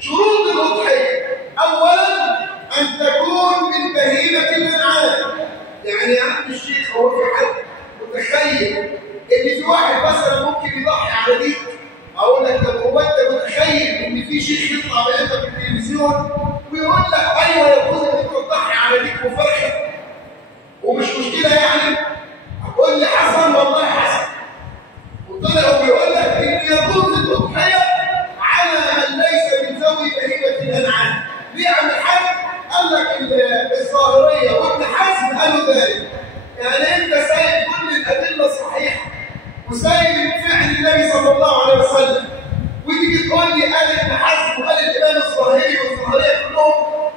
شروط الأضحية: أولاً أن تكون من بهيمة الأنعام. يعني يا عم الشيخ، هو في حد متخيل إن في واحد مثلا ممكن يضحي على ديك؟ أقول لك طب هو أنت متخيل إن في شيخ يطلع بعلمك في التلفزيون ويقول لك أيوه يجوز إن أنت تضحي على ديك وفرخة ومش مشكلة يعني؟ أقول لي حسن، والله حسن. وطلعوا بيقول لك إن يجوز الأضحية على من ليس من ذوي بهيمة الأنعام. ليه يا عم الحاج؟ قال لك الظاهرية وابن حزم قالوا ذلك. يعني أنت سايب كل الأدلة الصحيحة وسايب فعل النبي صلى الله عليه وسلم، وتيجي تقول لي قال ابن حزم وقال الإمام الظاهري والظاهرية كلهم،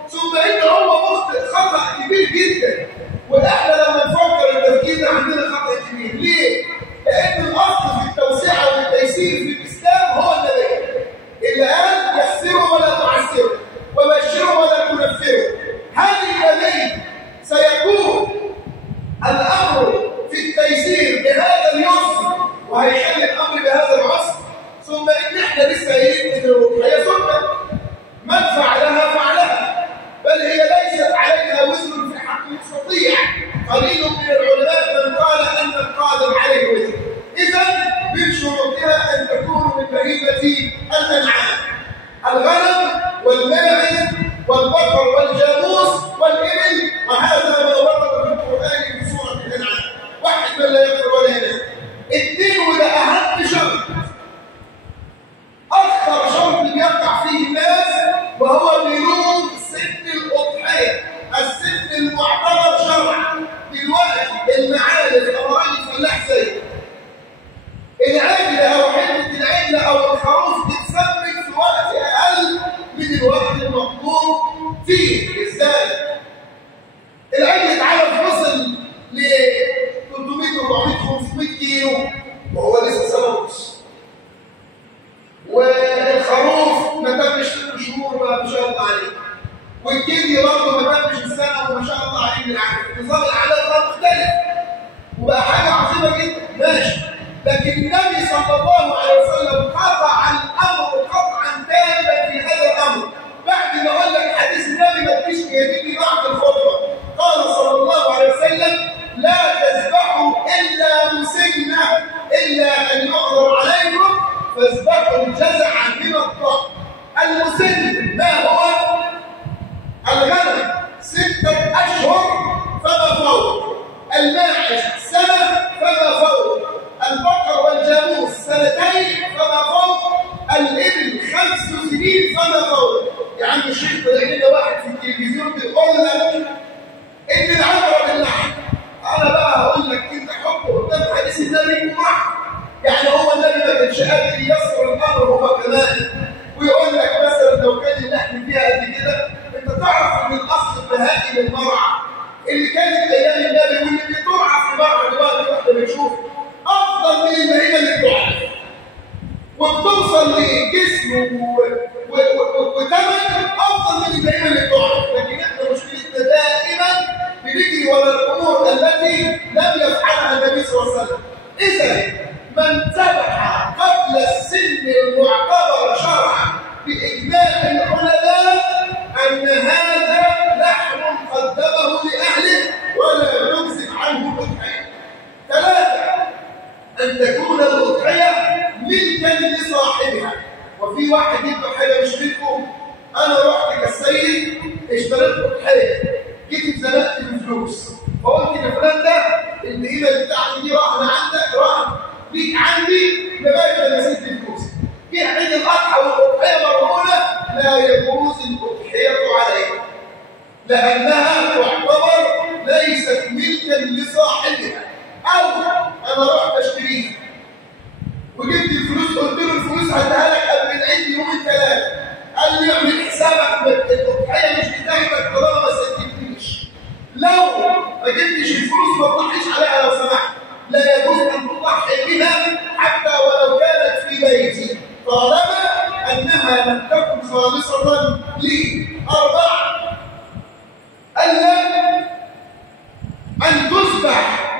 ثم إن هو مخطئ خطأ كبير جدا. وإحنا لما نفكر التفكير ده عندنا خطأ كبير. ليه؟ لأن الأصل في التوسعة والتيسير في الإسلام هو النبي اللي قال يسروا ولا تعسروا وبشروا ولا تنفروا. هل النبي سيكون الأمر في التيسير بهذا اليسر وهيخلي الأمر بهذا العسر؟ ثم إن إحنا لسه قايلين إن الأضحية سنة، من فعلها فعلها، بل هي ليست عليها وزر في حق المستطيع. قليل من العلماء من قال أن القادر عليه وزر. إذا من شروطها أن تكون من بهيمة الأنعام: الغنم والماعز والبقر والجاموس والإبل، وهذا ما ورد في القرآن في سورة الأنعام. واحد من لا يكفر ولا ينام. اثنين، وده أهم شرط، أكثر شرط يقع فيه الناس، وهو بلوغ سن الأضحية، السن المعتبر شرعا. دلوقتي المعالف أمراض الفلاح زي العجلة أو حلة العجلة أو الخروف تتسمك في وقت أقل من الوقت المطلوب فيه. إزاي؟ العجلة اتعرف وصل ل 300 400 500 كيلو وهو لسه سنة ونص، والخروف ما تمش 6 شهور ما شاء الله عليه، والكيدي برضه ما تمش سنة وما شاء الله عليه. بالعكس نظام العلاج بقى مختلف وبقى حاجة عظيمة جدا، ماشي. لكن النبي صلى الله عليه وسلم قطع الأمر قطعا تاما في هذا الأمر. بعد ما قال لك حديث النبي ما تجيش يديني بعد الخطبة، قال صلى الله عليه وسلم: لا تذبحوا إلا مسنة، إلا أن يعذر عليكم فاذبحوا الجزع من الضأن. المسن ما هو؟ الغنم 6 أشهر فما فوق، الماعز سنة فما فوق، البقر والجاموس 2 فما فوق، الإبل 5 سنين فما فوق. يا عم الشيخ طلع لنا واحد في التلفزيون بيقول لك إن العبرة باللحم. أنا بقى هقول لك أنت حطه قدام حديث النبي وراح. يعني هو النبي ما كانش قادر ييسر الأمر هو كمان، ويقول لك مثلا لو كان اللحم فيها قد كده. أنت تعرف إن الأصل البهائي للمرعى اللي كانت أيام النبي واللي بترعى في مرعى دلوقتي واحنا بنشوف أفضل من البهيمة اللي بترعى، وبتوصل لجسم وثمن أفضل من البهيمة اللي بترعى. لكن احنا مشكلتنا دائما بنجري ورا الأمور التي لم يفعلها النبي صلى الله عليه وسلم. إذا من ذبح قبل السن المعتبر شرعا بإجماع العلماء أن هذا لحم قدمه لأهله ولا يجزئ عنه الأضحية. 3، أن تكون الأضحية ملكا لصاحبها. وفي واحد يبقى حاجة مش ملكه. أنا رحت كالسيد اشتريت أضحية، جيت اتزنقت في فلوس، فقلت لفلان ده البهيمة بتاعتي دي راح أنا عندك، راح ليك عندي لغاية لما اسد الفلوس. جه عيد الأضحى والأضحية مرهونة، لا يجوز الأضحية عليها لأنها تعتبر ليست ملكا لصاحبها. أو أنا رحت أشتريها وجبت الفلوس، قلت له الفلوس هديها لك قبل العيد يومين 3، قال لي اعمل حسابك الأضحية مش بتاعتك طالما ما سددتنيش. لو ما جبتش الفلوس ما تضحيش عليها لو سمحت. لا يجوز أن تضحي بها حتى ولو كانت في بيتي طالما أنها لم تكن خالصة لي. 4، ألا أن تذبح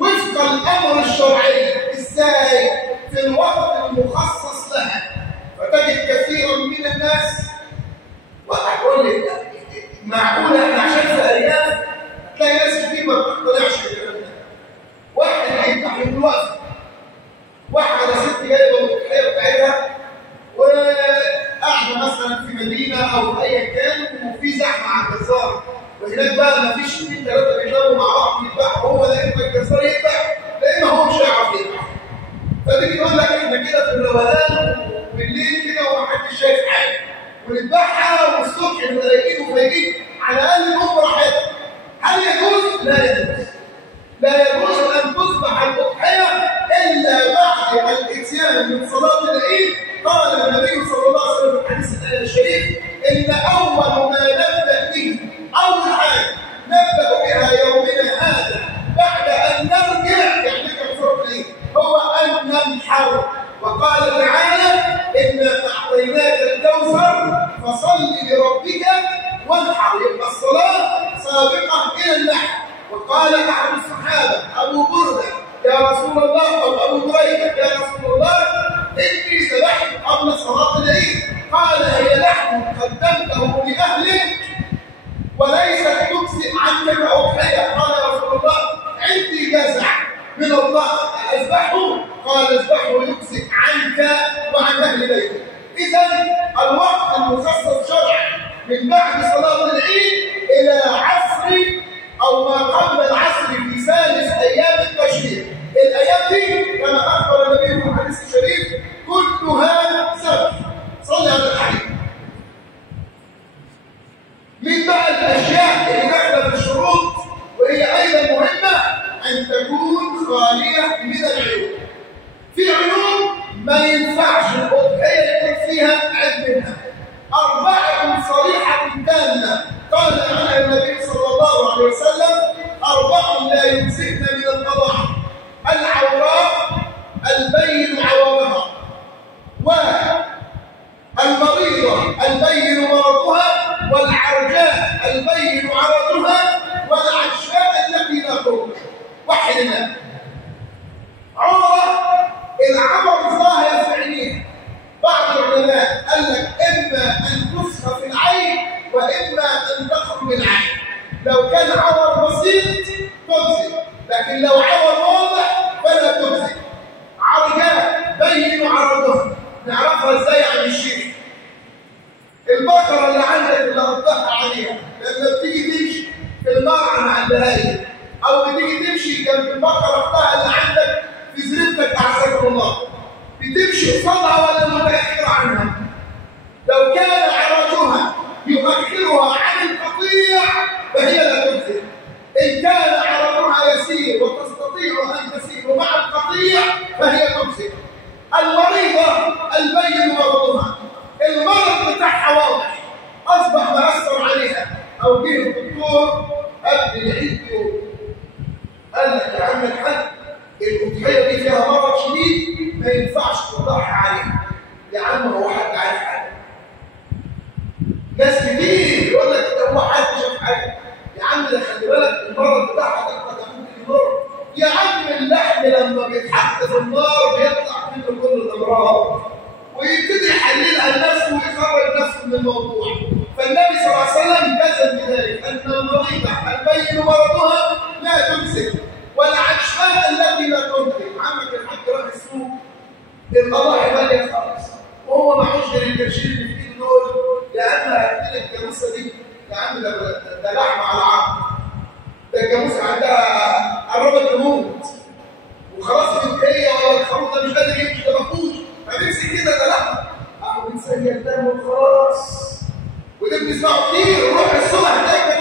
وفق الأمر الشرعي. إزاي؟ في الوقت المخصص لها. فتجد كثيرا من الناس هناك بقى ما فيش 2 3 بيضربوا مع بعض يذبحوا، هو لا اما الجزار يذبح لا اما هو مش هيعرف يذبح. فتيجي تقول لك احنا كده في الروقان بالليل كده ومحدش شايف حاجه ونذبحها والصبح نبقى رايقين وفايقين على الاقل نقوم براحتنا. هل يجوز؟ لا يجوز. لا يجوز ان تذبح الاضحيه الا بعد الاتيان من صلاه العيد. قال النبي صلى الله عليه وسلم في الحديث الشريف ان اول ما نبدا به، اول حاجه نبدا بها يومنا هذا بعد ان نرجع يعني من صلاه العيد هو ان ننحر. وقال تعالى انا اعطيناك الكوثر فصل لربك وانحر. يبقى الصلاه سابقه الى النحر. وقال احد الصحابه ابو برده يا رسول الله او ابو هريره يا رسول الله اني ذبحت قبل صلاه العيد. قال هي لحم قدمته لاهلك وليست تجزئ عنك كأضحية. قال يا رسول الله عندي جزع من الله اذبحه. قال اذبحه يجزئ عنك وعن اهل بيتك. اذا الوقت المخصص شرعا من بعد صلاه العيد الى عصر او ما قبل العصر في ثالث ايام التشريق. الايام دي كما اخبر النبي في الحديث الشريف كلها ذبح. صلي على الحبيب. من بقى الاشياء اللي داخله في الشروط وهي ايضا مهمه ان تكون خاليه من العيوب. في عيوب ما ينفعش الاضحيه يكون فيها عيب منها. 4 صريحه تامه قال عنها النبي صلى الله عليه وسلم 4 لا يجزئن من القضاء: العوراء البين عورها، والمريضه البين مرضها، والعرجاء البين عرجها، والعشاء التي لا ترضع. وحد الله. عورة العمر ظاهر في عينيها. بعض العلماء قال لك اما ان تسخى في العين واما ان تخرج العين. لو كان عور بسيط تجزي، لكن لو عور واضح فلا تجزي. عرجاء بين عرجها نعرفها ازاي عن الشيخ؟ البقره اللي عندك اللي هتضحى عليها لما بتيجي تمشي في المرعى مع البهايم او بتيجي تمشي جنب البقره بتاعها اللي عندك في زريبتك اعزكم الله، بتمشي قصادها ولا متاخره عنها؟ لو كان عرجها يؤخرها عن القطيع فهي لا تجزي. ان كان عرجها يسير وتستطيع ان تسير مع القطيع فهي تجزي. المريضه البين مرضها، المرض بتاعها واضح اصبح مأثر عليها، او جه الدكتور قبل العيد قال لك يا عم الحاج الاضحيه دي فيها مرض شديد ما ينفعش تضحي عليها. يا عم هو حد عارف حاجه؟ ناس كتير يقول لك هو حد شاف حاجه؟ يا عم ده خلي بالك المرض بتاعها ده قد ممكن يضر. يا عم اللحم لما بيتحط في النار بيطلع منه كل الامراض ويبتدي يحللها لنفسه ويخرج نفسه من الموضوع. فالنبي صلى الله عليه وسلم جزم بذلك ان المريضه البين مرضها لا تمسك والعشاء التي لا تنتج. عمك الحاج راح السوق الاضاحي ماليه خالص وهو معهوش غير الكرشين اللي في ايده دول. يا عم هات لي الجاموسه دي، يا عم ده لحم على عظم، ده الجاموسه عندها قربت تموت وخلاص منتهيه ولا الخروف ده مش قادر يمشي ده مفقود فبيمسك كده ده لحم اهو بنسير الدم وخلاص. وده بنسمعه كتير. روح السوق هتلاقي